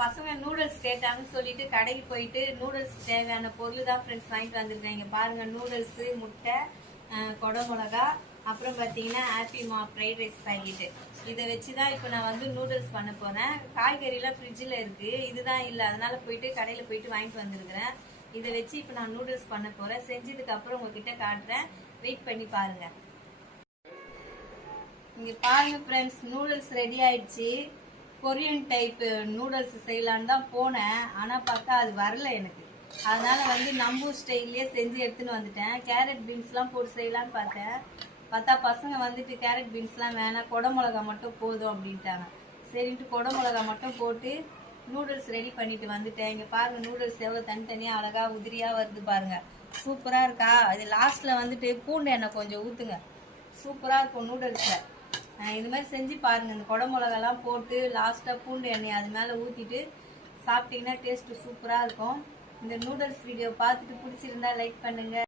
பசங்க நூடுல்ஸ் கேட்டாங்கன்னு சொல்லிட்டு கடைக்கு போயிட்டு நூடுல்ஸ் தேவையான பொருள் தான் ஃப்ரெண்ட்ஸ் வாங்கிட்டு வந்திருக்கேன். இங்கே பாருங்கள், நூடுல்ஸு, முட்டை, கொடை மிளகா, அப்புறம் பார்த்தீங்கன்னா ஹாப்பிமா ஃப்ரைட் ரைஸ் பாக்கெட்டு. இதை வச்சு தான் இப்போ நான் வந்து நூடுல்ஸ் பண்ண போகிறேன். காய்கறிலாம் ஃப்ரிட்ஜில் இருக்குது, இதுதான் இல்லை, அதனால் போயிட்டு கடையில் போயிட்டு வாங்கிட்டு வந்திருக்கிறேன். இதை வச்சு இப்போ நான் நூடுல்ஸ் பண்ண போகிறேன். செஞ்சதுக்கப்புறம் உங்ககிட்ட காட்டுறேன், வெயிட் பண்ணி பாருங்கள். இங்கே பாருங்கள் ஃப்ரெண்ட்ஸ், நூடுல்ஸ் ரெடி ஆயிடுச்சு. கொரியன் டைப்பு நூடுல்ஸ் செய்யலான்னு தான் போனேன், ஆனால் பார்த்தா அது வரல எனக்கு. அதனால் வந்து நம்பூர் ஸ்டைல்லே செஞ்சு எடுத்துன்னு வந்துட்டேன். கேரட் பீன்ஸ்லாம் போட்டு செய்யலான்னு பார்த்தா பசங்க வந்துட்டு கேரட் பீன்ஸ்லாம் வேணாம், கொடை மிளகா மட்டும் போதும் அப்படின்ட்டாங்க. சரின்ட்டு கொடை மிளகா மட்டும் போட்டு நூடுல்ஸ் ரெடி பண்ணிட்டு வந்துட்டேன். இங்கே பாருங்கள், நூடுல்ஸ் எவ்வளோ தனித்தனியாக அழகாக உதிரியாக வருது பாருங்கள், சூப்பராக இருக்கா. அது லாஸ்ட்டில் வந்துட்டு பூண்டு எண்ணெய் கொஞ்சம் ஊற்றுங்க, சூப்பராக இருக்கும் நூடுல்ஸில். இது மாதிரி செஞ்சு பாருங்கள். இந்த கொடை மிளகாலாம் போட்டு லாஸ்ட்டாக பூண்டு எண்ணெய் அது மேலே ஊற்றிட்டு சாப்பிட்டீங்கன்னா டேஸ்ட்டு சூப்பராக இருக்கும். இந்த நூடுல்ஸ் வீடியோ பார்த்துட்டு பிடிச்சிருந்தா லைக் பண்ணுங்கள்.